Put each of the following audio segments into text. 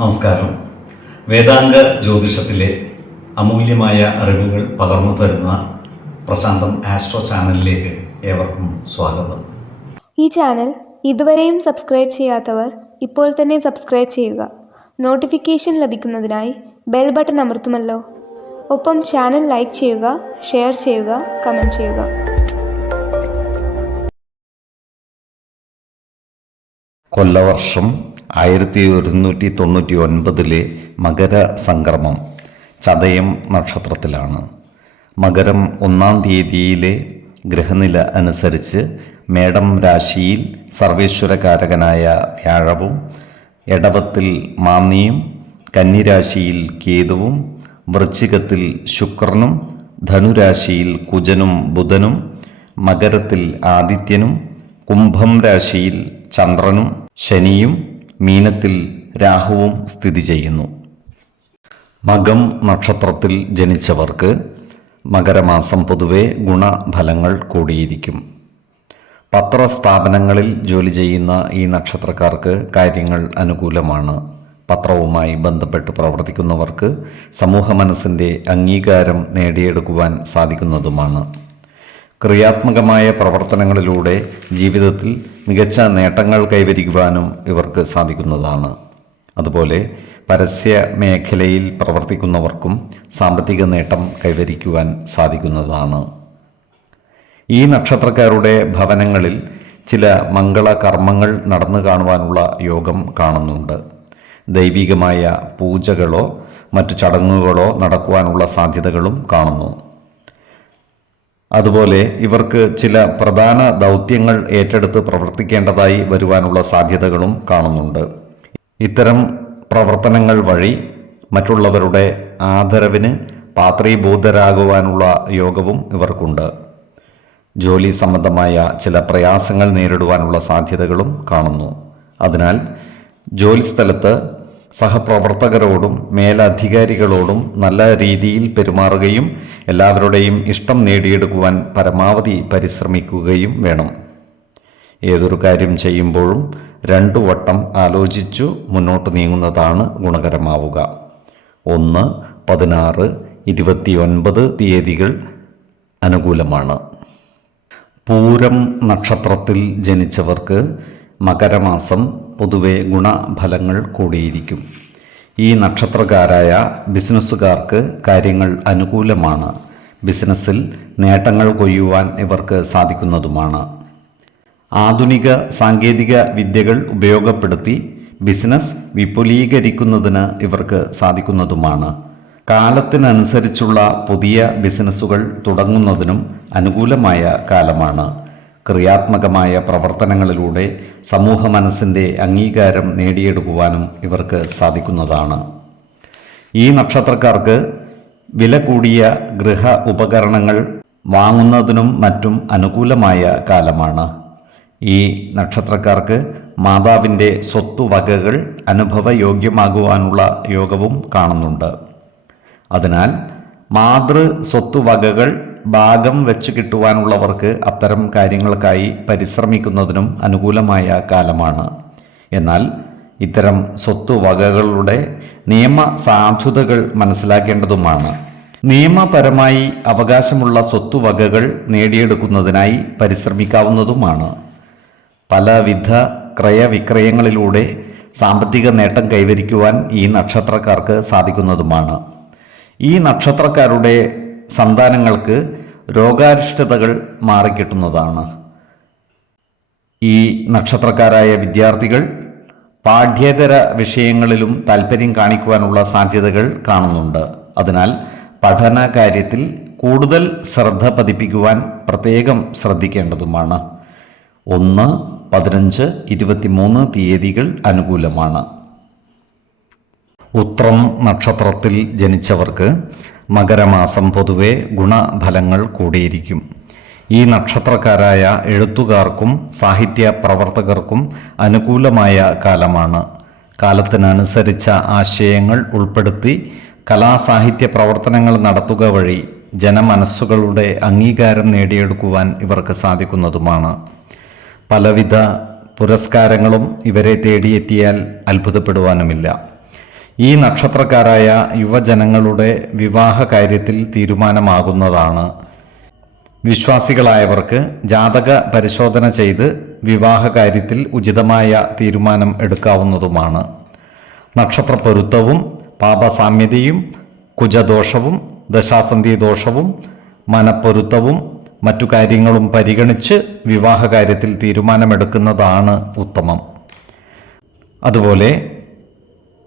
നമസ്കാരം. വേദാംഗ ജ്യോതിഷത്തിലെ അമൂല്യമായ അറിവുകൾ പകർന്നു തരുന്ന പ്രശാന്തം ആസ്ട്രോ ചാനലിലേക്ക് ഏവർക്കും സ്വാഗതം. ഈ ചാനൽ ഇതുവരെയും സബ്സ്ക്രൈബ് ചെയ്യാത്തവർ ഇപ്പോൾ തന്നെ സബ്സ്ക്രൈബ് ചെയ്യുക. നോട്ടിഫിക്കേഷൻ ലഭിക്കുന്നതിനായി ബെൽ ബട്ടൺ അമർത്തുമല്ലോ. ഒപ്പം ചാനൽ ലൈക്ക് ചെയ്യുക, ഷെയർ ചെയ്യുക, കമൻറ്റ് ചെയ്യുക. കൊല്ലവർഷം 1199 മകര സംക്രമം ചതയം നക്ഷത്രത്തിലാണ്. മകരം 1-ാം തീയതിയിലെ ഗ്രഹനില അനുസരിച്ച് മേടം രാശിയിൽ സർവേശ്വരകാരകനായ വ്യാഴവും, എടവത്തിൽ മാന്നിയും, കന്നിരാശിയിൽ കേതുവും, വൃശ്ചികത്തിൽ ശുക്രനും, ധനുരാശിയിൽ കുജനും ബുധനും, മകരത്തിൽ ആദിത്യനും, കുംഭം രാശിയിൽ ചന്ദ്രനും ശനിയും, മീനത്തിൽ രാഹുവും സ്ഥിതി ചെയ്യുന്നു. മകം നക്ഷത്രത്തിൽ ജനിച്ചവർക്ക് മകരമാസം പൊതുവെ ഗുണഫലങ്ങൾ കൂടിയിരിക്കും. പത്രസ്ഥാപനങ്ങളിൽ ജോലി ചെയ്യുന്ന ഈ നക്ഷത്രക്കാർക്ക് കാര്യങ്ങൾ അനുകൂലമാണ്. പത്രവുമായി ബന്ധപ്പെട്ട് പ്രവർത്തിക്കുന്നവർക്ക് സമൂഹ മനസ്സിൻ്റെ അംഗീകാരം നേടിയെടുക്കുവാൻ സാധിക്കുന്നതുമാണ്. ക്രിയാത്മകമായ പ്രവർത്തനങ്ങളിലൂടെ ജീവിതത്തിൽ മികച്ച നേട്ടങ്ങൾ കൈവരിക്കുവാനും ഇവർക്ക് സാധിക്കുന്നതാണ്. അതുപോലെ പരസ്യ മേഖലയിൽ പ്രവർത്തിക്കുന്നവർക്കും സാമ്പത്തിക നേട്ടം കൈവരിക്കുവാൻ സാധിക്കുന്നതാണ്. ഈ നക്ഷത്രക്കാരുടെ ഭവനങ്ങളിൽ ചില മംഗളകർമ്മങ്ങൾ നടന്നു കാണുവാനുള്ള യോഗം കാണുന്നുണ്ട്. ദൈവികമായ പൂജകളോ മറ്റു ചടങ്ങുകളോ നടക്കുവാനുള്ള സാധ്യതകളും കാണുന്നു. അതുപോലെ ഇവർക്ക് ചില പ്രധാന ദൗത്യങ്ങൾ ഏറ്റെടുത്ത് പ്രവർത്തിക്കേണ്ടതായി വരുവാനുള്ള സാധ്യതകളും കാണുന്നുണ്ട്. ഇത്തരം പ്രവർത്തനങ്ങൾ വഴി മറ്റുള്ളവരുടെ ആദരവിന് പാത്രീഭൂതരാകുവാനുള്ള യോഗവും ഇവർക്കുണ്ട്. ജോലി സംബന്ധമായ ചില പ്രയാസങ്ങൾ നേരിടുവാനുള്ള സാധ്യതകളും കാണുന്നു. അതിനാൽ ജോലിസ്ഥലത്ത് സഹപ്രവർത്തകരോടും മേലധികാരികളോടും നല്ല രീതിയിൽ പെരുമാറുകയും എല്ലാവരുടെയും ഇഷ്ടം നേടിയെടുക്കുവാൻ പരമാവധി പരിശ്രമിക്കുകയും വേണം. ഏതൊരു കാര്യം ചെയ്യുമ്പോഴും 2 വട്ടം ആലോചിച്ചു മുന്നോട്ട് നീങ്ങുന്നതാണ് ഗുണകരമാവുക. 1, 16, 29 തീയതികൾ അനുകൂലമാണ്. പൂരം നക്ഷത്രത്തിൽ ജനിച്ചവർക്ക് മകരമാസം പൊതുവെ ഗുണഫലങ്ങൾ കൂടിയിരിക്കും. ഈ നക്ഷത്രക്കാരായ ബിസിനസ്സുകാർക്ക് കാര്യങ്ങൾ അനുകൂലമാണ്. ബിസിനസ്സിൽ നേട്ടങ്ങൾ കൊയ്യുവാൻ ഇവർക്ക് സാധിക്കുന്നതുമാണ്. ആധുനിക സാങ്കേതിക വിദ്യകൾ ഉപയോഗപ്പെടുത്തി ബിസിനസ് വിപുലീകരിക്കുന്നതിന് ഇവർക്ക് സാധിക്കുന്നതുമാണ്. കാലത്തിനനുസരിച്ചുള്ള പുതിയ ബിസിനസ്സുകൾ തുടങ്ങുന്നതിനും അനുകൂലമായ കാലമാണ്. ക്രിയാത്മകമായ പ്രവർത്തനങ്ങളിലൂടെ സമൂഹ മനസ്സിൻ്റെ അംഗീകാരം നേടിയെടുക്കുവാനും ഇവർക്ക് സാധിക്കുന്നതാണ്. ഈ നക്ഷത്രക്കാർക്ക് വില കൂടിയ ഗൃഹ ഉപകരണങ്ങൾ വാങ്ങുന്നതിനും മറ്റും അനുകൂലമായ കാലമാണ്. ഈ നക്ഷത്രക്കാർക്ക് മാതാവിൻ്റെ സ്വത്തുവകകൾ അനുഭവയോഗ്യമാകുവാനുള്ള യോഗവും കാണുന്നുണ്ട്. അതിനാൽ മാതൃ സ്വത്തുവകകൾ ഭാഗം വെച്ച് കിട്ടുവാനുള്ളവർക്ക് അത്തരം കാര്യങ്ങൾക്കായി പരിശ്രമിക്കുന്നതിനും അനുകൂലമായ കാലമാണ്. എന്നാൽ ഇത്തരം സ്വത്തുവകകളുടെ നിയമ സാധുതകൾ മനസ്സിലാക്കേണ്ടതുമാണ്. നിയമപരമായി അവകാശമുള്ള സ്വത്തുവകകൾ നേടിയെടുക്കുന്നതിനായി പരിശ്രമിക്കാവുന്നതുമാണ്. പലവിധ ക്രയവിക്രയങ്ങളിലൂടെ സാമ്പത്തിക നേട്ടം കൈവരിക്കുവാൻ ഈ നക്ഷത്രക്കാർക്ക് സാധിക്കുന്നതുമാണ്. ഈ നക്ഷത്രക്കാരുടെ സന്താനങ്ങൾക്ക് രോഗാരിഷ്ടതകൾ മാറിക്കിട്ടുന്നതാണ്. ഈ നക്ഷത്രക്കാരായ വിദ്യാർത്ഥികൾ പാഠ്യേതര വിഷയങ്ങളിലും താല്പര്യം കാണിക്കുവാനുള്ള സാധ്യതകൾ കാണുന്നുണ്ട്. അതിനാൽ പഠന കാര്യത്തിൽ കൂടുതൽ ശ്രദ്ധ പതിപ്പിക്കുവാൻ പ്രത്യേകം ശ്രദ്ധിക്കേണ്ടതുമാണ്. 1, 15, 23 തീയതികൾ അനുകൂലമാണ്. ഉത്രം നക്ഷത്രത്തിൽ ജനിച്ചവർക്ക് മകരമാസം പൊതുവെ ഗുണഫലങ്ങൾ കൂടിയിരിക്കും. ഈ നക്ഷത്രക്കാരായ എഴുത്തുകാർക്കും സാഹിത്യ പ്രവർത്തകർക്കും അനുകൂലമായ കാലമാണ്. കാലത്തിനനുസരിച്ച ആശയങ്ങൾ ഉൾപ്പെടുത്തി കലാസാഹിത്യ പ്രവർത്തനങ്ങൾ നടത്തുക വഴി ജനമനസ്സുകളുടെ അംഗീകാരം നേടിയെടുക്കുവാൻ ഇവർക്ക് സാധിക്കുന്നതുമാണ്. പലവിധ പുരസ്കാരങ്ങളും ഇവരെ തേടിയെത്തിയാൽ അത്ഭുതപ്പെടുവാനുമില്ല. ഈ നക്ഷത്രക്കാരായ യുവജനങ്ങളുടെ വിവാഹ കാര്യത്തിൽ തീരുമാനമാകുന്നതാണ്. വിശ്വാസികളായവർക്ക് ജാതക പരിശോധന ചെയ്ത് വിവാഹ കാര്യത്തിൽ ഉചിതമായ തീരുമാനം എടുക്കാവുന്നതുമാണ്. നക്ഷത്ര പൊരുത്തവും പാപസാമ്യതയും കുജദോഷവും ദശാസന്ധി ദോഷവും മനപ്പൊരുത്തവും മറ്റു കാര്യങ്ങളും പരിഗണിച്ച് വിവാഹ കാര്യത്തിൽ തീരുമാനമെടുക്കുന്നതാണ് ഉത്തമം. അതുപോലെ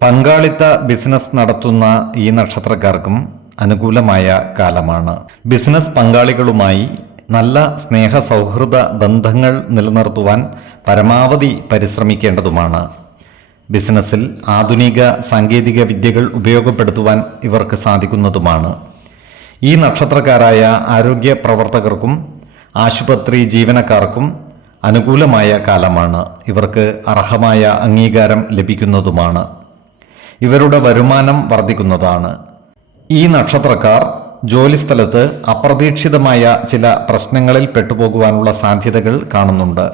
പങ്കാളിത്ത ബിസിനസ് നടത്തുന്ന ഈ നക്ഷത്രക്കാർക്കും അനുകൂലമായ കാലമാണ്. ബിസിനസ് പങ്കാളികളുമായി നല്ല സ്നേഹ സൗഹൃദ ബന്ധങ്ങൾ നിലനിർത്തുവാൻ പരമാവധി പരിശ്രമിക്കേണ്ടതുമാണ്. ബിസിനസ്സിൽ ആധുനിക സാങ്കേതിക വിദ്യകൾ ഉപയോഗപ്പെടുത്തുവാൻ ഇവർക്ക് സാധിക്കുന്നതുമാണ്. ഈ നക്ഷത്രക്കാരായ ആരോഗ്യ പ്രവർത്തകർക്കും ആശുപത്രി ജീവനക്കാർക്കും അനുകൂലമായ കാലമാണ്. ഇവർക്ക് അർഹമായ അംഗീകാരം ലഭിക്കുന്നതുമാണ്. ഇവരുടെ വരുമാനം വർദ്ധിക്കുന്നതാണ്. ഈ നക്ഷത്രക്കാർ ജോലിസ്ഥലത്ത് അപ്രതീക്ഷിതമായ ചില പ്രശ്നങ്ങളിൽ പെട്ടുപോകുവാനുള്ള സാധ്യതകൾ കാണുന്നുണ്ട്.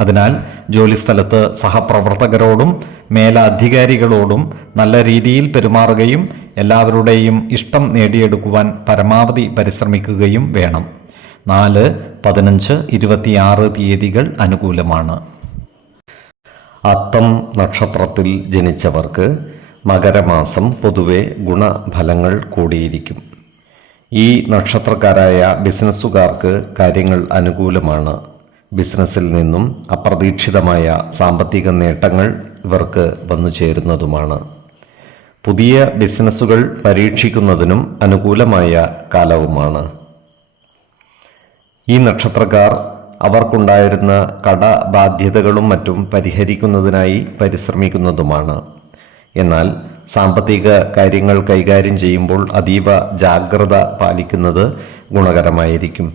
അതിനാൽ ജോലിസ്ഥലത്ത് സഹപ്രവർത്തകരോടും മേലധികാരികളോടും നല്ല രീതിയിൽ പെരുമാറുകയും എല്ലാവരുടെയും ഇഷ്ടം നേടിയെടുക്കുവാൻ പരമാവധി പരിശ്രമിക്കുകയും വേണം. 4, 15, 26 തീയതികൾ അനുകൂലമാണ്. അത്തം നക്ഷത്രത്തിൽ ജനിച്ചവർക്ക് മകരമാസം പൊതുവെ ഗുണഫലങ്ങൾ കൂടിയിരിക്കും. ഈ നക്ഷത്രക്കാരായ ബിസിനസ്സുകാർക്ക് കാര്യങ്ങൾ അനുകൂലമാണ്. ബിസിനസ്സിൽ നിന്നും അപ്രതീക്ഷിതമായ സാമ്പത്തിക നേട്ടങ്ങൾ ഇവർക്ക് വന്നു ചേരുന്നതുമാണ്. പുതിയ ബിസിനസ്സുകൾ പരീക്ഷിക്കുന്നതിനും അനുകൂലമായ കാലവുമാണ്. ഈ നക്ഷത്രക്കാർ അവർക്കുണ്ടായിരുന്ന കടബാധ്യതകളും മറ്റും പരിഹരിക്കുന്നതിനായി പരിശ്രമിക്കുന്നതുമാണ്. എന്നാൽ സാമ്പത്തിക കാര്യങ്ങൾ കൈകാര്യം ചെയ്യുമ്പോൾ അതീവ ജാഗ്രത പാലിക്കുന്നത് ഗുണകരമായിരിക്കും.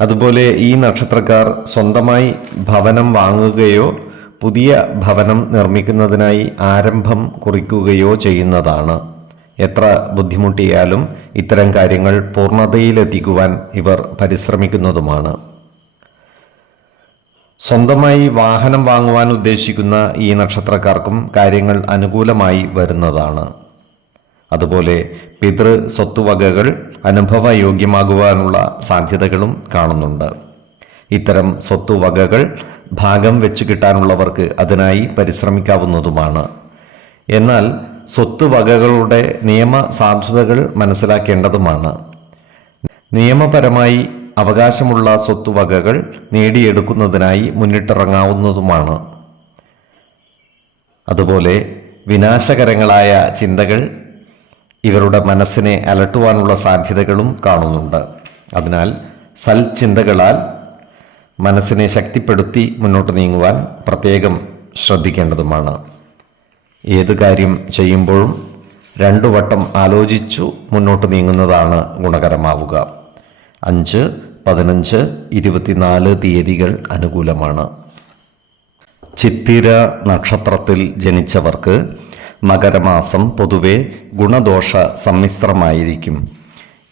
അതുപോലെ ഈ നക്ഷത്രക്കാർ സ്വന്തമായി ഭവനം വാങ്ങുകയോ പുതിയ ഭവനം നിർമ്മിക്കുന്നതിനായി ആരംഭം കുറിക്കുകയോ ചെയ്യുന്നതാണ്. എത്ര ബുദ്ധിമുട്ടിയാലും ഇത്തരം കാര്യങ്ങൾ പൂർണ്ണതയിലെത്തിക്കുവാൻ ഇവർ പരിശ്രമിക്കുന്നതുമാണ്. സ്വന്തമായി വാഹനം വാങ്ങുവാൻ ഉദ്ദേശിക്കുന്ന ഈ നക്ഷത്രക്കാർക്കും കാര്യങ്ങൾ അനുകൂലമായി വരുന്നതാണ്. അതുപോലെ പിതൃ സ്വത്തുവകകൾ അനുഭവയോഗ്യമാകുവാനുള്ള സാധ്യതകളും കാണുന്നുണ്ട്. ഇത്തരം സ്വത്തുവകകൾ ഭാഗം വെച്ച് കിട്ടാനുള്ളവർക്ക് അതിനായി പരിശ്രമിക്കാവുന്നതുമാണ്. എന്നാൽ സ്വത്തുവകകളുടെ നിയമസാധുതകൾ മനസ്സിലാക്കേണ്ടതുമാണ്. നിയമപരമായി അവകാശമുള്ള സ്വത്തുവകകൾ നേടിയെടുക്കുന്നതിനായി മുന്നിട്ടിറങ്ങാവുന്നതുമാണ്. അതുപോലെ വിനാശകരങ്ങളായ ചിന്തകൾ ഇവരുടെ മനസ്സിനെ അലട്ടുവാനുള്ള സാധ്യതകളും കാണുന്നുണ്ട്. അതിനാൽ സൽചിന്തകളാൽ മനസ്സിനെ ശക്തിപ്പെടുത്തി മുന്നോട്ട് നീങ്ങുവാൻ പ്രത്യേകം ശ്രദ്ധിക്കേണ്ടതുമാണ്. ഏത് കാര്യം ചെയ്യുമ്പോഴും 2 വട്ടം ആലോചിച്ചു മുന്നോട്ട് നീങ്ങുന്നതാണ് ഗുണകരമാവുക. 5, 15, 24 തീയതികൾ അനുകൂലമാണ്. ചിത്തിര നക്ഷത്രത്തിൽ ജനിച്ചവർക്ക് മകരമാസം പൊതുവെ ഗുണദോഷ സമ്മിശ്രമായിരിക്കും.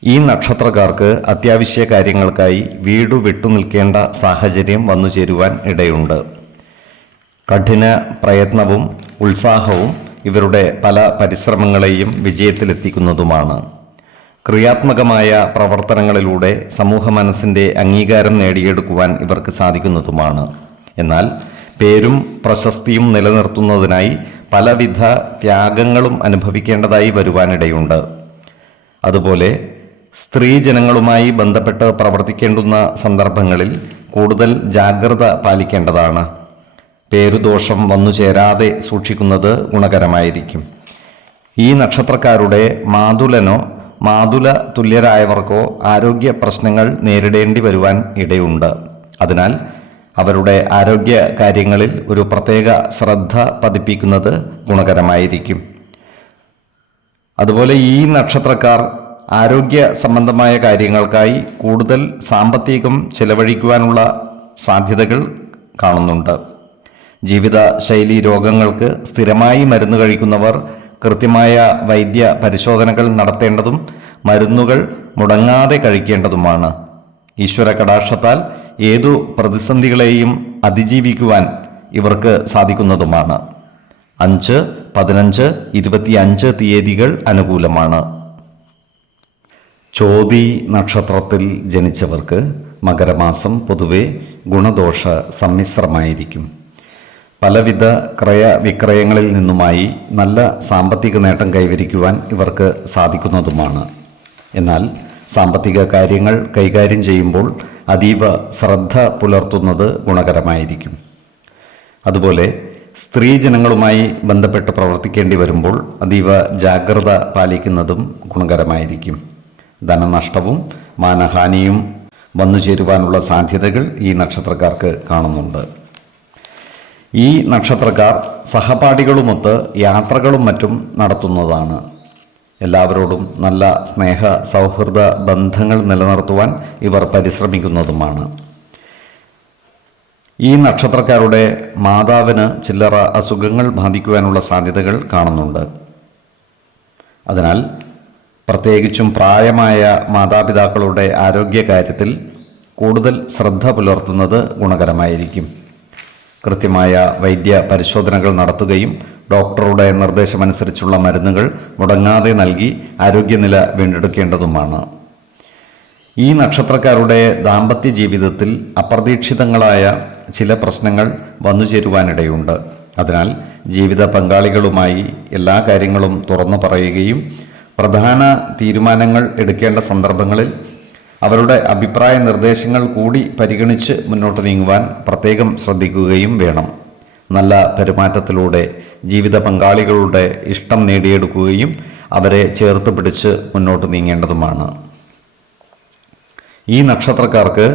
ഈ നക്ഷത്രക്കാർക്ക് അത്യാവശ്യ കാര്യങ്ങൾക്കായി വീട് വിട്ടുനിൽക്കേണ്ട സാഹചര്യം വന്നു ചേരുവാൻ ഇടയുണ്ട്. കഠിന പ്രയത്നവും ഉത്സാഹവും ഇവരുടെ പല പരിശ്രമങ്ങളെയും വിജയത്തിലെത്തിക്കുന്നതുമാണ്. ക്രിയാത്മകമായ പ്രവർത്തനങ്ങളിലൂടെ സമൂഹ മനസ്സിൻ്റെ അംഗീകാരം നേടിയെടുക്കുവാൻ ഇവർക്ക് സാധിക്കുന്നതുമാണ്. എന്നാൽ പേരും പ്രശസ്തിയും നിലനിർത്തുന്നതിനായി പലവിധ ത്യാഗങ്ങളും അനുഭവിക്കേണ്ടതായി വരുവാനിടയുണ്ട്. അതുപോലെ സ്ത്രീജനങ്ങളുമായി ബന്ധപ്പെട്ട് പ്രവർത്തിക്കേണ്ടുന്ന സന്ദർഭങ്ങളിൽ കൂടുതൽ ജാഗ്രത പാലിക്കേണ്ടതാണ്. പേരുദോഷം വന്നു ചേരാതെ സൂക്ഷിക്കുന്നത് ഗുണകരമായിരിക്കും. ഈ നക്ഷത്രക്കാരുടെ മാതുലനോ മാതുല തുല്യരായവർക്കോ ആരോഗ്യ പ്രശ്നങ്ങൾ നേരിടേണ്ടി വരുവാൻ ഇടയുണ്ട്. അതിനാൽ അവരുടെ ആരോഗ്യ കാര്യങ്ങളിൽ ഒരു പ്രത്യേക ശ്രദ്ധ പതിപ്പിക്കുന്നത് ഗുണകരമായിരിക്കും. അതുപോലെ ഈ നക്ഷത്രക്കാർ ആരോഗ്യ സംബന്ധമായ കാര്യങ്ങൾക്കായി കൂടുതൽ സാമ്പത്തികം ചെലവഴിക്കുവാനുള്ള സാധ്യതകൾ കാണുന്നുണ്ട്. ജീവിതശൈലി രോഗങ്ങൾക്ക് സ്ഥിരമായി മരുന്ന് കഴിക്കുന്നവർ കൃത്യമായ വൈദ്യ പരിശോധനകൾ നടത്തേണ്ടതും മരുന്നുകൾ മുടങ്ങാതെ കഴിക്കേണ്ടതുമാണ്. ഈശ്വര കടാക്ഷത്താൽ ഏതു പ്രതിസന്ധികളെയും അതിജീവിക്കുവാൻ ഇവർക്ക് സാധിക്കുന്നതുമാണ്. 5, 15, 25 തീയതികൾ അനുകൂലമാണ്. ചോതി നക്ഷത്രത്തിൽ ജനിച്ചവർക്ക് മകരമാസം പൊതുവെ ഗുണദോഷ സമ്മിശ്രമായിരിക്കും. പലവിധ ക്രയവിക്രയങ്ങളിൽ നിന്നുമായി നല്ല സാമ്പത്തിക നേട്ടം കൈവരിക്കുവാൻ ഇവർക്ക് സാധിക്കുന്നതുമാണ്. എന്നാൽ സാമ്പത്തിക കാര്യങ്ങൾ കൈകാര്യം ചെയ്യുമ്പോൾ അതീവ ശ്രദ്ധ പുലർത്തുന്നത് ഗുണകരമായിരിക്കും. അതുപോലെ സ്ത്രീജനങ്ങളുമായി ബന്ധപ്പെട്ട് പ്രവർത്തിക്കേണ്ടി വരുമ്പോൾ അതീവ ജാഗ്രത പാലിക്കുന്നതും ഗുണകരമായിരിക്കും. ധനനഷ്ടവും മാനഹാനിയും വന്നു ചേരുവാനുള്ള സാധ്യതകൾ ഈ നക്ഷത്രക്കാർക്ക് കാണുന്നുണ്ട്. ഈ നക്ഷത്രക്കാർ സഹപാഠികളുമൊത്ത് യാത്രകളും മറ്റും നടത്തുന്നതാണ്. എല്ലാവരോടും നല്ല സ്നേഹ സൗഹൃദ ബന്ധങ്ങൾ നിലനിർത്തുവാൻ ഇവർ പരിശ്രമിക്കുന്നതുമാണ്. ഈ നക്ഷത്രക്കാരുടെ മാതാവിന് ചില്ലറ അസുഖങ്ങൾ ബാധിക്കുവാനുള്ള സാധ്യതകൾ കാണുന്നുണ്ട്. അതിനാൽ പ്രത്യേകിച്ചും പ്രായമായ മാതാപിതാക്കളുടെ ആരോഗ്യകാര്യത്തിൽ കൂടുതൽ ശ്രദ്ധ പുലർത്തുന്നത് ഗുണകരമായിരിക്കും. കൃത്യമായ വൈദ്യ പരിശോധനകൾ നടത്തുകയും ഡോക്ടറുടെ നിർദ്ദേശമനുസരിച്ചുള്ള മരുന്നുകൾ മുടങ്ങാതെ നൽകി ആരോഗ്യനില വീണ്ടെടുക്കേണ്ടതുമാണ്. ഈ നക്ഷത്രക്കാരുടെ ദാമ്പത്യ ജീവിതത്തിൽ അപ്രതീക്ഷിതങ്ങളായ ചില പ്രശ്നങ്ങൾ വന്നു ചേരുവാനിടയുണ്ട്. അതിനാൽ ജീവിത പങ്കാളികളുമായി എല്ലാ കാര്യങ്ങളും തുറന്നു പറയുകയും പ്രധാന തീരുമാനങ്ങൾ എടുക്കേണ്ട സന്ദർഭങ്ങളിൽ അവരുടെ അഭിപ്രായ നിർദ്ദേശങ്ങൾ കൂടി പരിഗണിച്ച് മുന്നോട്ട് നീങ്ങുവാൻ പ്രത്യേകം ശ്രദ്ധിക്കുകയും വേണം. നല്ല പെരുമാറ്റത്തിലൂടെ ജീവിത പങ്കാളികളുടെ ഇഷ്ടം നേടിയെടുക്കുകയും അവരെ ചേർത്ത് പിടിച്ച് മുന്നോട്ട് നീങ്ങേണ്ടതുമാണ്. ഈ നക്ഷത്രക്കാർക്ക്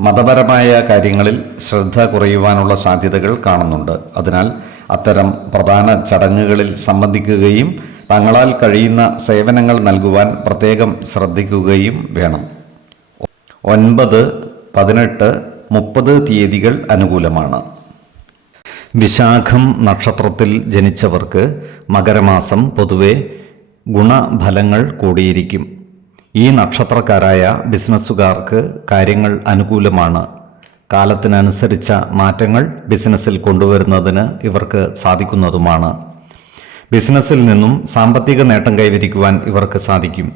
മതപരമായ കാര്യങ്ങളിൽ ശ്രദ്ധ കുറയുവാനുള്ള സാധ്യതകൾ കാണുന്നുണ്ട്. അതിനാൽ അത്തരം പ്രധാന ചടങ്ങുകളിൽ സംബന്ധിക്കുകയും തങ്ങളാൽ കഴിയുന്ന സേവനങ്ങൾ നൽകുവാൻ പ്രത്യേകം ശ്രദ്ധിക്കുകയും വേണം. 9, 18, 30 തീയതികൾ അനുകൂലമാണ്. വിശാഖം നക്ഷത്രത്തിൽ ജനിച്ചവർക്ക് മകരമാസം പൊതുവെ ഗുണഫലങ്ങൾ കൂടിയിരിക്കും. ഈ നക്ഷത്രക്കാരായ ബിസിനസ്സുകാർക്ക് കാര്യങ്ങൾ അനുകൂലമാണ്. കാലത്തിനനുസരിച്ച മാറ്റങ്ങൾ ബിസിനസ്സിൽ കൊണ്ടുവരുന്നതിന് ഇവർക്ക് സാധിക്കുന്നതുമാണ്. ബിസിനസ്സിൽ നിന്നും സാമ്പത്തിക നേട്ടം കൈവരിക്കുവാൻ ഇവർക്ക് സാധിക്കും.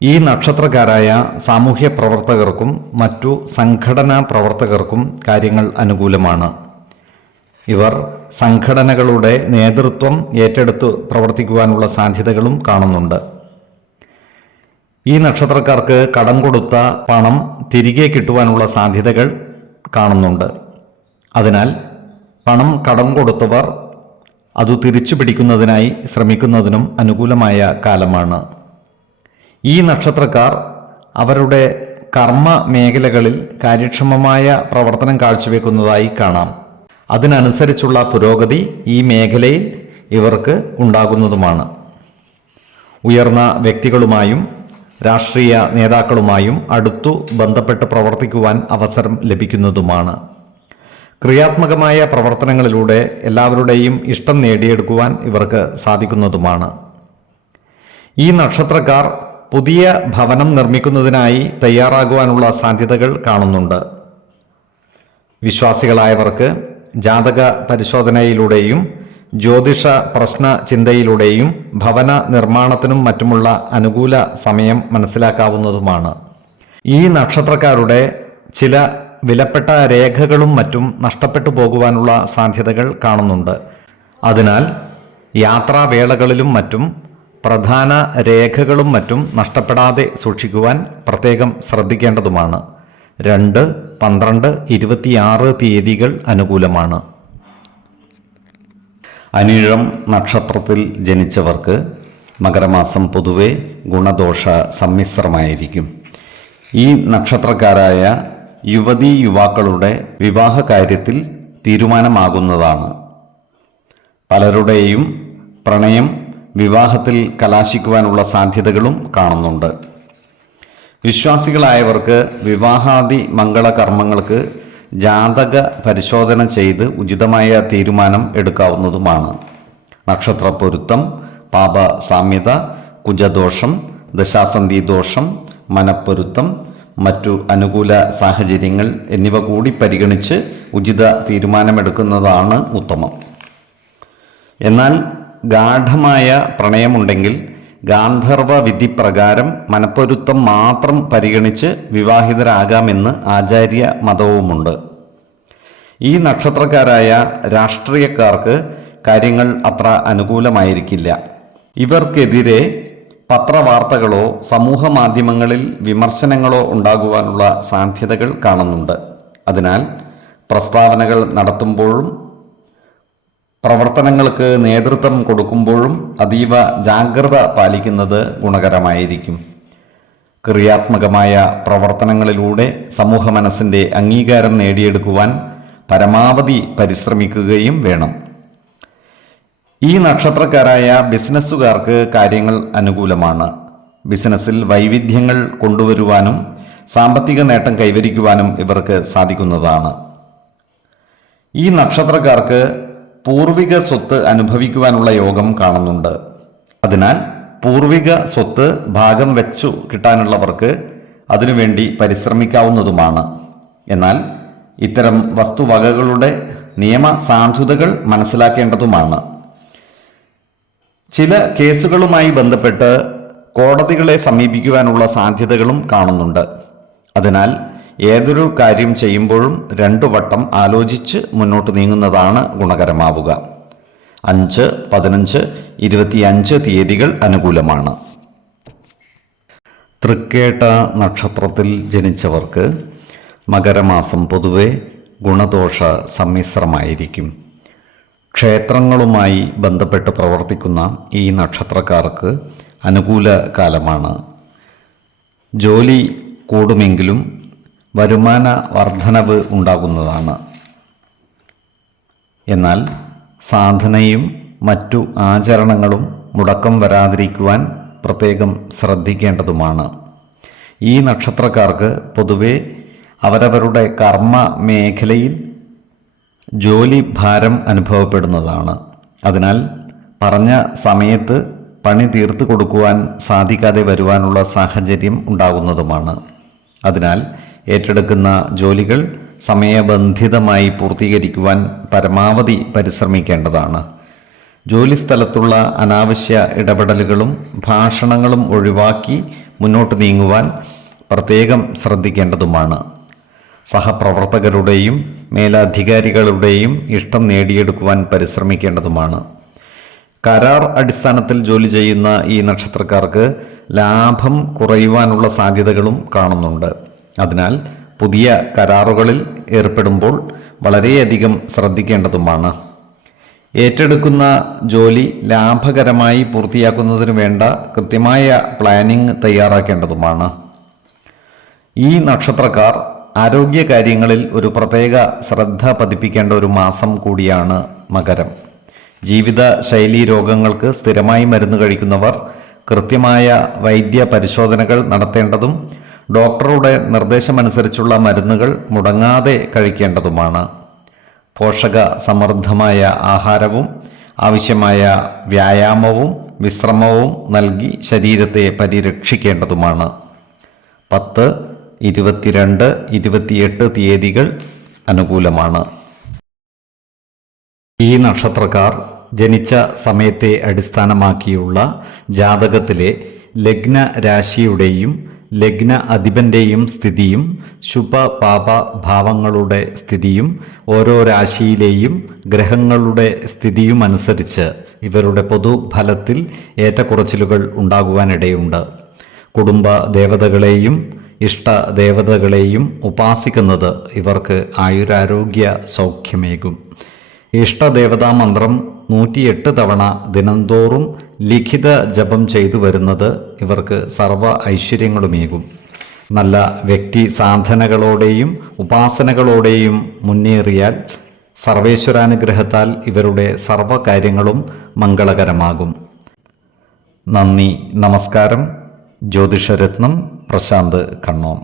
ഈ നക്ഷത്രക്കാരായ സാമൂഹ്യ പ്രവർത്തകർക്കും മറ്റു സംഘടനാ പ്രവർത്തകർക്കും കാര്യങ്ങൾ അനുകൂലമാണ്. ഇവർ സംഘടനകളുടെ നേതൃത്വം ഏറ്റെടുത്ത് പ്രവർത്തിക്കുവാനുള്ള സാധ്യതകളും കാണുന്നുണ്ട്. ഈ നക്ഷത്രക്കാർക്ക് കടം കൊടുത്ത പണം തിരികെ കിട്ടുവാനുള്ള സാധ്യതകൾ കാണുന്നുണ്ട്. അതിനാൽ പണം കടം കൊടുത്തവർ അത് തിരിച്ചു പിടിക്കുന്നതിനായി ശ്രമിക്കുന്നതിനും അനുകൂലമായ കാലമാണ്. ഈ നക്ഷത്രക്കാർ അവരുടെ കർമ്മ മേഖലകളിൽ കാര്യക്ഷമമായ പ്രവർത്തനം കാഴ്ചവെക്കുന്നതായി കാണാം. അതിനനുസരിച്ചുള്ള പുരോഗതി ഈ മേഖലയിൽ ഇവർക്ക് ഉണ്ടാകുന്നതുമാണ്. ഉയർന്ന വ്യക്തികളുമായും രാഷ്ട്രീയ നേതാക്കളുമായും അടുത്തു ബന്ധപ്പെട്ട് പ്രവർത്തിക്കുവാൻ അവസരം ലഭിക്കുന്നതുമാണ്. ക്രിയാത്മകമായ പ്രവർത്തനങ്ങളിലൂടെ എല്ലാവരുടെയും ഇഷ്ടം നേടിയെടുക്കുവാൻ ഇവർക്ക് സാധിക്കുന്നതുമാണ്. ഈ നക്ഷത്രക്കാർ പുതിയ ഭവനം നിർമ്മിക്കുന്നതിനായി തയ്യാറാകുവാനുള്ള സാധ്യതകൾ കാണുന്നുണ്ട്. വിശ്വാസികളായവർക്ക് ജാതക പരിശോധനയിലൂടെയും ജ്യോതിഷ പ്രശ്ന ചിന്തയിലൂടെയും ഭവന നിർമ്മാണത്തിനും മറ്റുമുള്ള അനുകൂല സമയം മനസ്സിലാക്കാവുന്നതുമാണ്. ഈ നക്ഷത്രക്കാരുടെ ചില വിലപ്പെട്ട രേഖകളും മറ്റും നഷ്ടപ്പെട്ടു പോകുവാനുള്ള സാധ്യതകൾ കാണുന്നുണ്ട്. അതിനാൽ യാത്രാവേളകളിലും മറ്റും പ്രധാന രേഖകളും മറ്റും നഷ്ടപ്പെടാതെ സൂക്ഷിക്കുവാൻ പ്രത്യേകം ശ്രദ്ധിക്കേണ്ടതുമാണ്. 2, 12, 26 തീയതികൾ അനുകൂലമാണ്. അനിഴം നക്ഷത്രത്തിൽ ജനിച്ചവർക്ക് മകരമാസം പൊതുവെ ഗുണദോഷ സമ്മിശ്രമായിരിക്കും. ഈ നക്ഷത്രക്കാരായ യുവതീ യുവാക്കളുടെ വിവാഹ കാര്യത്തിൽ തീരുമാനമാകുന്നതാണ്. പലരുടെയും പ്രണയം വിവാഹത്തിൽ കലാശിക്കുവാനുള്ള സാധ്യതകളും കാണുന്നുണ്ട്. വിശ്വാസികളായവർക്ക് വിവാഹാദി മംഗളകർമ്മങ്ങൾക്ക് ജാതക പരിശോധന ചെയ്ത് ഉചിതമായ തീരുമാനം എടുക്കാവുന്നതുമാണ്. നക്ഷത്ര പൊരുത്തം, പാപ സാമ്യത, കുജദോഷം, ദശാസന്ധി ദോഷം, മനപ്പൊരുത്തം, മറ്റു അനുകൂല സാഹചര്യങ്ങൾ എന്നിവ കൂടി പരിഗണിച്ച് ഉചിത തീരുമാനമെടുക്കുന്നതാണ് ഉത്തമം. എന്നാൽ ഗാഢമായ പ്രണയമുണ്ടെങ്കിൽ ഗാന്ധർവ വിധി പ്രകാരം മനപ്പൊരുത്തം മാത്രം പരിഗണിച്ച് വിവാഹിതരാകാമെന്ന് ആചാര്യ മതവുമുണ്ട്. ഈ നക്ഷത്രക്കാരായ രാഷ്ട്രീയക്കാർക്ക് കാര്യങ്ങൾ അത്ര അനുകൂലമായിരിക്കില്ല. ഇവർക്കെതിരെ പത്രവാർത്തകളോ സമൂഹ മാധ്യമങ്ങളിൽ വിമർശനങ്ങളോ ഉണ്ടാകുവാനുള്ള സാധ്യതകൾ കാണുന്നുണ്ട്. അതിനാൽ പ്രസ്താവനകൾ നടത്തുമ്പോഴും പ്രവർത്തനങ്ങൾക്ക് നേതൃത്വം കൊടുക്കുമ്പോഴും അതീവ ജാഗ്രത പാലിക്കുന്നത് ഗുണകരമായിരിക്കും. ക്രിയാത്മകമായ പ്രവർത്തനങ്ങളിലൂടെ സമൂഹ മനസ്സിൻ്റെ അംഗീകാരം നേടിയെടുക്കുവാൻ പരമാവധി പരിശ്രമിക്കുകയും വേണം. ഈ നക്ഷത്രക്കാരായ ബിസിനസ്സുകാർക്ക് കാര്യങ്ങൾ അനുകൂലമാണ്. ബിസിനസ്സിൽ വൈവിധ്യങ്ങൾ കൊണ്ടുവരുവാനും സാമ്പത്തിക നേട്ടം കൈവരിക്കുവാനും ഇവർക്ക് സാധിക്കുന്നതാണ്. ഈ നക്ഷത്രക്കാർക്ക് പൂർവിക സ്വത്ത് അനുഭവിക്കുവാനുള്ള യോഗം കാണുന്നുണ്ട്. അതിനാൽ പൂർവിക സ്വത്ത് ഭാഗം വെച്ചു കിട്ടാനുള്ളവർക്ക് അതിനുവേണ്ടി പരിശ്രമിക്കാവുന്നതുമാണ്. എന്നാൽ ഇത്തരം വസ്തുവകകളുടെ നിയമസാധുതകൾ മനസ്സിലാക്കേണ്ടതുമാണ്. ചില കേസുകളുമായി ബന്ധപ്പെട്ട് കോടതികളെ സമീപിക്കുവാനുള്ള സാധ്യതകളും കാണുന്നുണ്ട്. അതിനാൽ ഏതൊരു കാര്യം ചെയ്യുമ്പോഴും 2 വട്ടം ആലോചിച്ച് മുന്നോട്ട് നീങ്ങുന്നതാണ് ഗുണകരമാവുക. 5, 15, 25 തീയതികൾ അനുകൂലമാണ്. തൃക്കേട്ട നക്ഷത്രത്തിൽ ജനിച്ചവർക്ക് മകരമാസം പൊതുവെ ഗുണദോഷ സമ്മിശ്രമായിരിക്കും. ക്ഷേത്രങ്ങളുമായി ബന്ധപ്പെട്ട് പ്രവർത്തിക്കുന്ന ഈ നക്ഷത്രക്കാർക്ക് അനുകൂല കാലമാണ്. ജോലി കൂടുമെങ്കിലും വരുമാന വർധനവ് ഉണ്ടാകുന്നതാണ്. എന്നാൽ സാധനയും മറ്റു ആചരണങ്ങളും മുടക്കം വരാതിരിക്കുവാൻ പ്രത്യേകം ശ്രദ്ധിക്കേണ്ടതുമാണ്. ഈ നക്ഷത്രക്കാർക്ക് പൊതുവെ അവരവരുടെ കർമ്മ മേഖലയിൽ ജോലി ഭാരം അനുഭവപ്പെടുന്നതാണ്. അതിനാൽ പറഞ്ഞ സമയത്ത് പണി തീർത്തു കൊടുക്കുവാൻ സാധിക്കാതെ വരുവാനുള്ള സാഹചര്യം ഉണ്ടാകുന്നതുമാണ്. അതിനാൽ ഏറ്റെടുക്കുന്ന ജോലികൾ സമയബന്ധിതമായി പൂർത്തീകരിക്കുവാൻ പരമാവധി പരിശ്രമിക്കേണ്ടതാണ്. ജോലിസ്ഥലത്തുള്ള അനാവശ്യ ഇടപെടലുകളും ഭാഷണങ്ങളും ഒഴിവാക്കി മുന്നോട്ട് നീങ്ങുവാൻ പ്രത്യേകം ശ്രദ്ധിക്കേണ്ടതുമാണ്. സഹപ്രവർത്തകരുടെയും മേലധികാരികളുടെയും ഇഷ്ടം നേടിയെടുക്കുവാൻ പരിശ്രമിക്കേണ്ടതുമാണ്. കരാർ അടിസ്ഥാനത്തിൽ ജോലി ചെയ്യുന്ന ഈ നക്ഷത്രക്കാർക്ക് ലാഭം കുറയുവാനുള്ള സാധ്യതകളും കാണുന്നുണ്ട്. അതിനാൽ പുതിയ കരാറുകളിൽ ഏർപ്പെടുമ്പോൾ വളരെയധികം ശ്രദ്ധിക്കേണ്ടതുമാണ്. ഏറ്റെടുക്കുന്ന ജോലി ലാഭകരമായി പൂർത്തിയാക്കുന്നതിന് വേണ്ട കൃത്യമായ പ്ലാനിംഗ് തയ്യാറാക്കേണ്ടതുമാണ്. ഈ നക്ഷത്രക്കാർ ആരോഗ്യകാര്യങ്ങളിൽ ഒരു പ്രത്യേക ശ്രദ്ധ പതിപ്പിക്കേണ്ട ഒരു മാസം കൂടിയാണ് മകരം. ജീവിതശൈലീ രോഗങ്ങൾക്ക് സ്ഥിരമായി മരുന്ന് കഴിക്കുന്നവർ കൃത്യമായ വൈദ്യ പരിശോധനകൾ നടത്തേണ്ടതും ഡോക്ടറുടെ നിർദ്ദേശമനുസരിച്ചുള്ള മരുന്നുകൾ മുടങ്ങാതെ കഴിക്കേണ്ടതുമാണ്. പോഷക സമൃദ്ധമായ ആഹാരവും ആവശ്യമായ വ്യായാമവും വിശ്രമവും നൽകി ശരീരത്തെ പരിരക്ഷിക്കേണ്ടതുമാണ്. 10, 22, 28 തീയതികൾ അനുകൂലമാണ്. ഈ നക്ഷത്രക്കാർ ജനിച്ച സമയത്തെ അടിസ്ഥാനമാക്കിയുള്ള ജാതകത്തിലെ ലഗ്ന രാശിയുടെയും ലഗ്ന അധിപൻ്റെയും സ്ഥിതിയും ശുഭപാപ ഭാവങ്ങളുടെ സ്ഥിതിയും ഓരോ രാശിയിലെയും ഗ്രഹങ്ങളുടെ സ്ഥിതിയും അനുസരിച്ച് ഇവരുടെ പൊതുഫലത്തിൽ ഏറ്റക്കുറച്ചിലുകൾ ഉണ്ടാകുവാനിടയുണ്ട്. കുടുംബ ദേവതകളെയും ഇഷ്ടദേവതകളെയും ഉപാസിക്കുന്നത് ഇവർക്ക് ആയുരാരോഗ്യ സൗഖ്യമേകും. ഇഷ്ടദേവതാ മന്ത്രം 108 തവണ ദിനംതോറും ലിഖിത ജപം ചെയ്തു വരുന്നത് ഇവർക്ക് സർവ ഐശ്വര്യങ്ങളുമേകും. നല്ല വ്യക്തി സാധനകളോടെയും ഉപാസനകളോടെയും മുന്നേറിയാൽ സർവേശ്വരാനുഗ്രഹത്താൽ ഇവരുടെ സർവകാര്യങ്ങളും മംഗളകരമാകും. നന്ദി, നമസ്കാരം. ജ്യോതിഷരത്നം പ്രശാന്ത് കണ്ണോം.